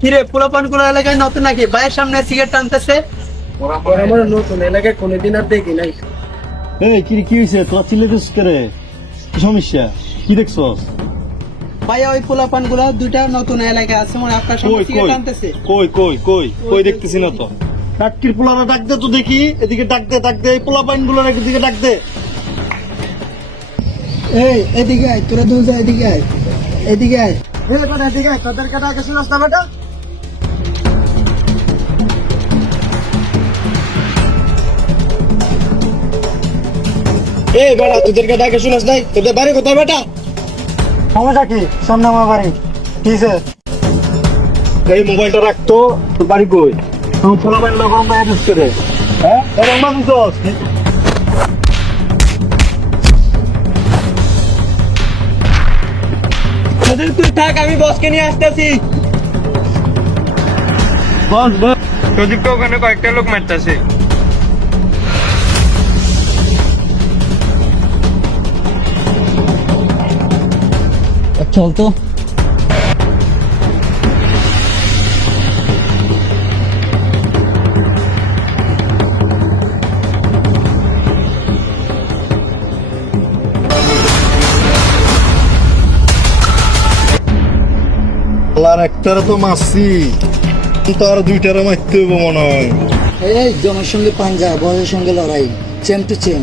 কিরে পোলাপান গুলো এলাকায় নতুন নাকি ভাইয়ের সামনে সিগারেট টানতেছে? আমার নতুন এলাকায় কোনোদিন আর দেখি নাই। এই কি হয়েছে তোরা চিল্লাইছিস করে? কি সমস্যা? কি দেখছস? ভাইয়া ওই পোলাপান গুলো দুইটা নতুন এলাকায় আছে মানে আপনার সামনে কই সিগারেট কই টানতেছে। কই দেখতেছি না তো। কাটকির পোলারা ডাক দে তো দেখি, এদিকে ডাক দে এই পোলা পাইন গুলোর এদিকে ডাক দে। এই এদিকে আয়, তোরা দুই যা এদিকে আয়, এদিকে আয়। এদিকে আয়, তোদের কাটা আগে শুনস না বেটা? এই বেটা, তোদের কাটা আগে শুনস নাই? তোদের বাড়ি কোথায় বেটা? সমস্যা কি? সামনে আমার বাড়ি। কিসে? এই মোবাইলটা রাখতো, তোর বাড়ি কই? তুমি পোলা পাইন লগন বাইরে করে, হ্যাঁ এরকম মানুষ। তুই থাক, আমি বসকে নিয়ে আসতেছি। বস প্রদীপ তো ওখানে কয়েকটা লোক মারতেছে। চল তো। আর একটারে তো মারছি, তো আর দুইটারে মারতে হইব মনে হয়। এই জনের সঙ্গে পাঞ্জা, বয়সের সঙ্গে লড়াই, চেন টু চেন।